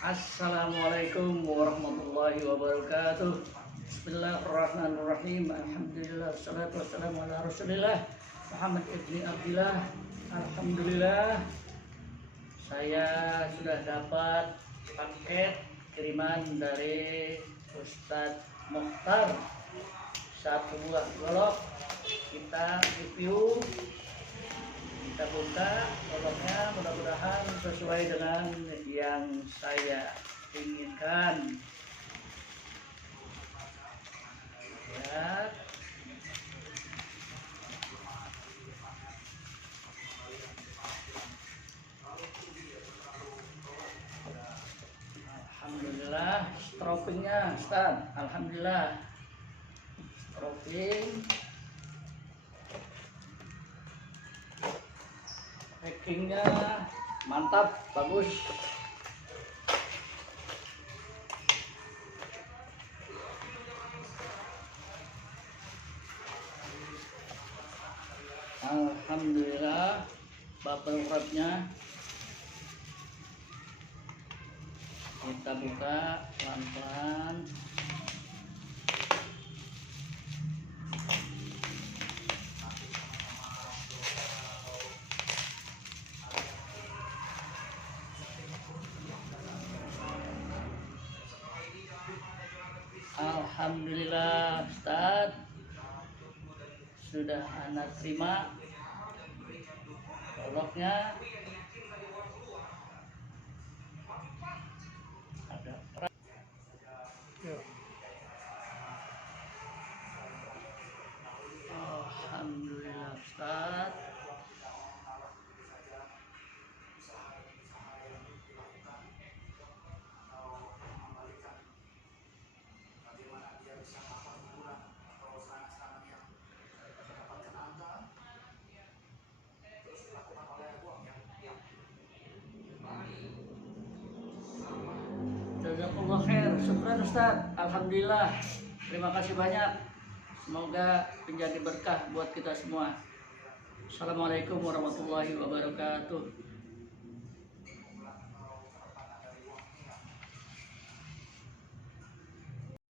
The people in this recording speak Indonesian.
Assalamualaikum warahmatullahi wabarakatuh. Bismillahirrahmanirrahim. Alhamdulillah, salatu wassalamu ala rasulillah Muhammad ibni Abdillah. Alhamdulillah, saya sudah dapat paket kiriman dari Ustadz Mokhtar. Satu buah golok, kita review, kita buka goloknya, mudah-mudahan sesuai dengan yang saya inginkan ya. Alhamdulillah, stropingnya Ustaz, alhamdulillah stroping, packingnya mantap, bagus. Alhamdulillah, bubble wrapnya kita buka pelan-pelan. Alhamdulillah Ustaz, sudah anak terima goloknya. Ada alhamdulillah Ustaz. Jazakallah khair, syukran Ustaz. Alhamdulillah, terima kasih banyak. Semoga menjadi berkah buat kita semua. Assalamualaikum warahmatullahi wabarakatuh.